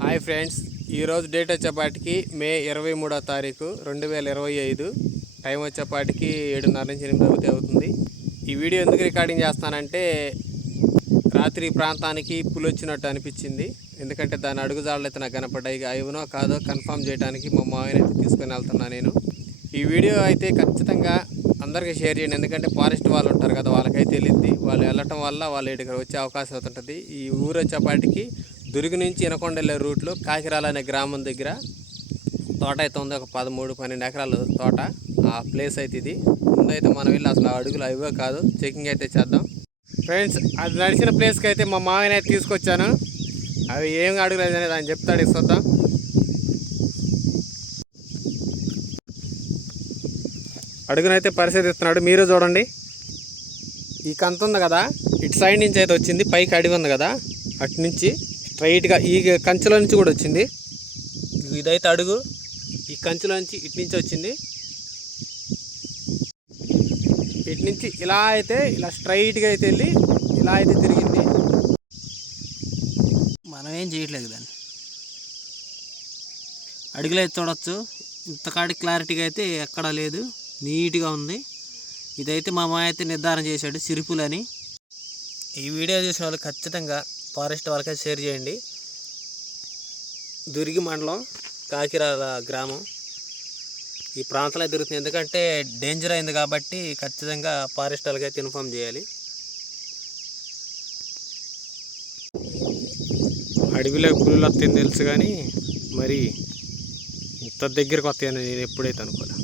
Hi friends ఈరోజు date వచ్చేపాటికి మే ఇరవై మూడో తారీఖు రెండు వేల ఇరవై ఐదు. టైం వచ్చేపాటికి ఏడున్నర నుంచి ఎనిమిది ఒకటి అవుతుంది. ఈ వీడియో ఎందుకు రికార్డింగ్ చేస్తానంటే రాత్రి ప్రాంతానికి పులి వచ్చినట్టు అనిపించింది. ఎందుకంటే దాని అడుగుజాడలు అయితే నాకు కనపడ్డాయి. అవునో కాదో కన్ఫర్మ్ చేయడానికి మా మామయ్యని అయితే తీసుకొని వెళ్తున్నా నేను. ఈ వీడియో అయితే ఖచ్చితంగా అందరికీ షేర్ చేయండి. ఎందుకంటే ఫారెస్ట్ వాళ్ళు ఉంటారు కదా వాళ్ళకైతే తెలియద్ది వాళ్ళు వెళ్ళటం వల్ల వాళ్ళు ఇక్కడ వచ్చే అవకాశం అవుతుంటుంది ఈ ఊరు వచ్చేపాటికి దుర్గి నుంచి ఇనకొండ వెళ్ళే రూట్లో కాకిరాల అనే గ్రామం దగ్గర తోట అయితే ఉంది. ఒక పదమూడు పన్నెండు ఎకరాలు తోట. ఆ ప్లేస్ అయితే ఇది. ముందైతే మనం వెళ్ళి అసలు ఆ అడుగులు అవే కాదు. చెకింగ్ అయితే చేద్దాం. ఫ్రెండ్స్ అది నడిచిన ప్లేస్కి అయితే మా మామయ్య అయితే తీసుకొచ్చాను. అవి ఏం అడుగులేదు అనేది ఆయన చెప్తాడు. చూద్దాం. అడుగునైతే పరిశీలిస్తున్నాడు. మీరు చూడండి. ఈ కంత ఉంది కదా. ఇటు సైడ్ నుంచి అయితే వచ్చింది. పైకి అడిగి ఉంది కదా. అటు నుంచి స్ట్రైట్గా ఈ కంచెలో నుంచి కూడా వచ్చింది. ఇదైతే అడుగు. ఈ కంచెలో నుంచి ఇటు నుంచి వచ్చింది. ఇటు నుంచి ఇలా అయితే ఇలా స్ట్రైట్గా అయితే వెళ్ళి ఇలా అయితే తిరిగింది. మనం ఏం చేయట్లేదు దాన్ని. అడుగులు అయితే చూడొచ్చు. ఇంతకాడి క్లారిటీగా అయితే ఎక్కడా లేదు. నీట్గా ఉంది. ఇదైతే మా మాయ అయితే నిర్ధారణ చేశాడు సిరుపులని. ఈ వీడియో చూసిన వాళ్ళు ఖచ్చితంగా ఫారెస్ట్ వాళ్ళకైతే షేర్ చేయండి. దురిగి మండలం కాకిరాల గ్రామం. ఈ ప్రాంతంలో దొరుకుతుంది. ఎందుకంటే డేంజర్ అయింది కాబట్టి ఖచ్చితంగా ఫారెస్ట్ వాళ్ళకైతే ఇన్ఫామ్ చేయాలి. అడవిలో పులులు వస్తాయని తెలుసు కానీ మరి ఇంత దగ్గరకు వస్తాయని నేను ఎప్పుడైతే అనుకోలే.